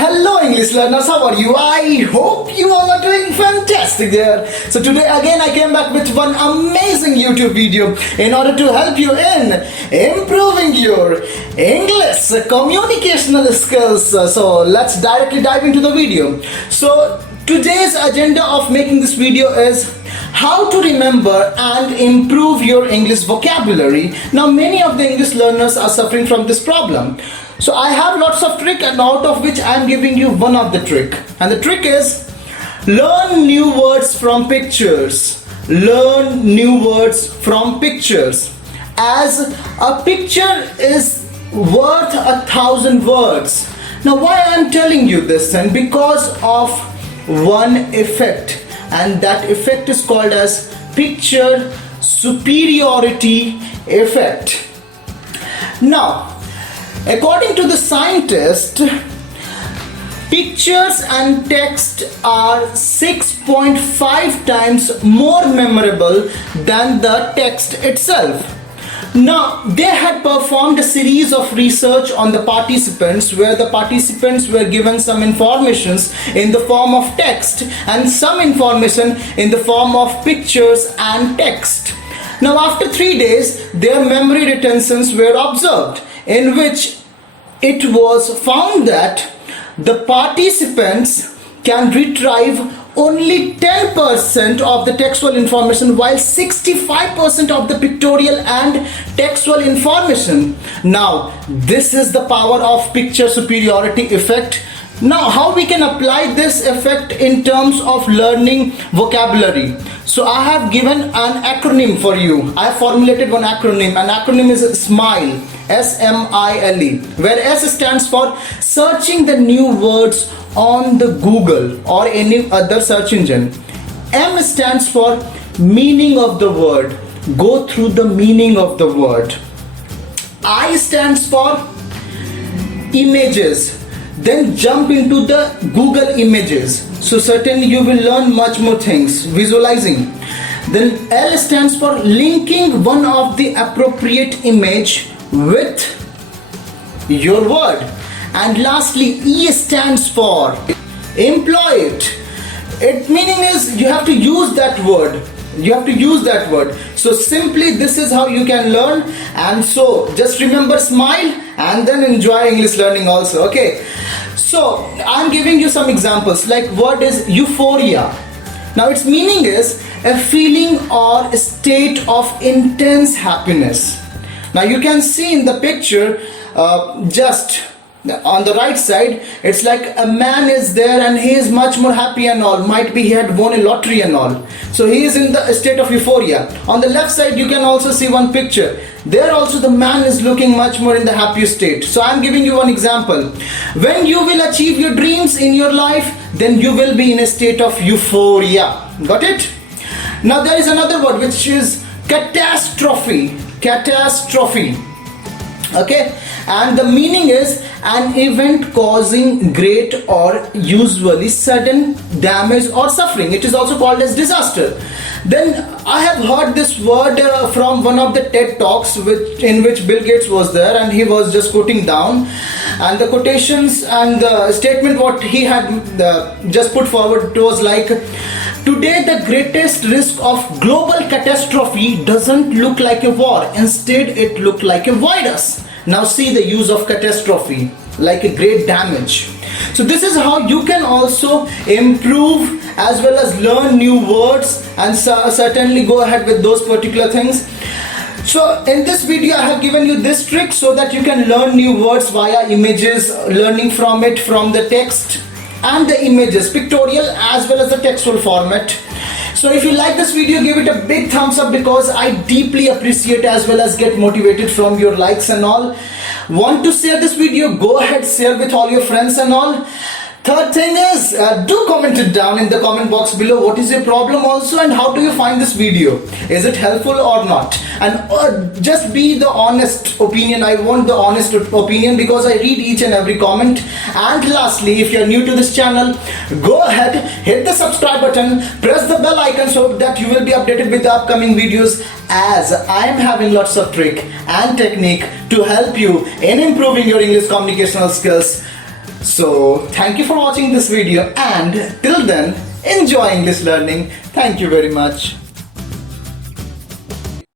Hello English learners, how are you? I hope you all are doing fantastic there. So today again I came back with one amazing YouTube video in order to help you in improving your English communicational skills. So let's directly dive into the video. So today's agenda of making this video is how to remember and improve your English vocabulary. Now many of the English learners are suffering from this problem. So I have lots of trick, and out of which I am giving you one of the trick. And the trick is learn new words from pictures. Learn new words from pictures. As a picture is worth 1,000 words. Now why I am telling you this then? Because of one effect, and that effect is called as picture superiority effect. Now according to the scientist, pictures and text are 6.5 times more memorable than the text itself. Now, they had performed a series of research on the participants where the participants were given some informations in the form of text and some information in the form of pictures and text. Now, after 3 days, their memory retentions were observed, in which it was found that the participants can retrieve only 10% of the textual information while 65% of the pictorial and textual information. Now, this is the power of picture superiority effect. Now, how we can apply this effect in terms of learning vocabulary? So I have given an acronym for you. I have formulated one acronym. An acronym is SMILE, S-M-I-L-E, where S stands for searching the new words on the Google or any other search engine. M stands for meaning of the word. Go through the meaning of the word. I stands for images. Then jump into the Google images. So certainly you will learn much more things, visualizing. Then L stands for linking one of the appropriate image with your word. And lastly, E stands for employ it. It meaning is you have to use that word. You have to use that word. So simply this is how you can learn. And so just remember SMILE and then enjoy English learning also. Okay. So I'm giving you some examples. Like word is euphoria. Now its meaning is a feeling or a state of intense happiness. Now you can see in the picture just on the right side, it's like a man is there and he is much more happy and all. Might be he had won a lottery and all. So he is in the state of euphoria. On the left side you can also see one picture. There also the man is looking much more in the happy state. So I am giving you one example. When you will achieve your dreams in your life, then you will be in a state of euphoria. Got it? Now there is another word which is catastrophe. Catastrophe. Okay, and the meaning is an event causing great or usually sudden damage or suffering. It is also called as disaster. Then I have heard this word from one of the TED talks in which Bill Gates was there, and he was just quoting down, and the quotations and the statement what he had just put forward was like, today the greatest risk of global catastrophe doesn't look like a war. Instead, it looked like a virus. Now see the use of catastrophe, like a great damage. So this is how you can also improve as well as learn new words, and certainly go ahead with those particular things. So in this video I have given you this trick so that you can learn new words via images, learning from it from the text and the images, pictorial as well as the textual format. So if you like this video, give it a big thumbs up, because I deeply appreciate as well as get motivated from your likes and all. Want to share this video? Go ahead, share with all your friends and all. Third thing is, do comment it down in the comment box below. What is your problem also, and how do you find this video? Is it helpful or not? And just be the honest opinion. I want the honest opinion, because I read each and every comment. And lastly, if you're new to this channel, go ahead, hit the subscribe button, press the bell icon so that you will be updated with the upcoming videos, as I am having lots of trick and technique to help you in improving your English communicational skills. So thank you for watching this video, and till then, enjoy English learning. Thank you very much.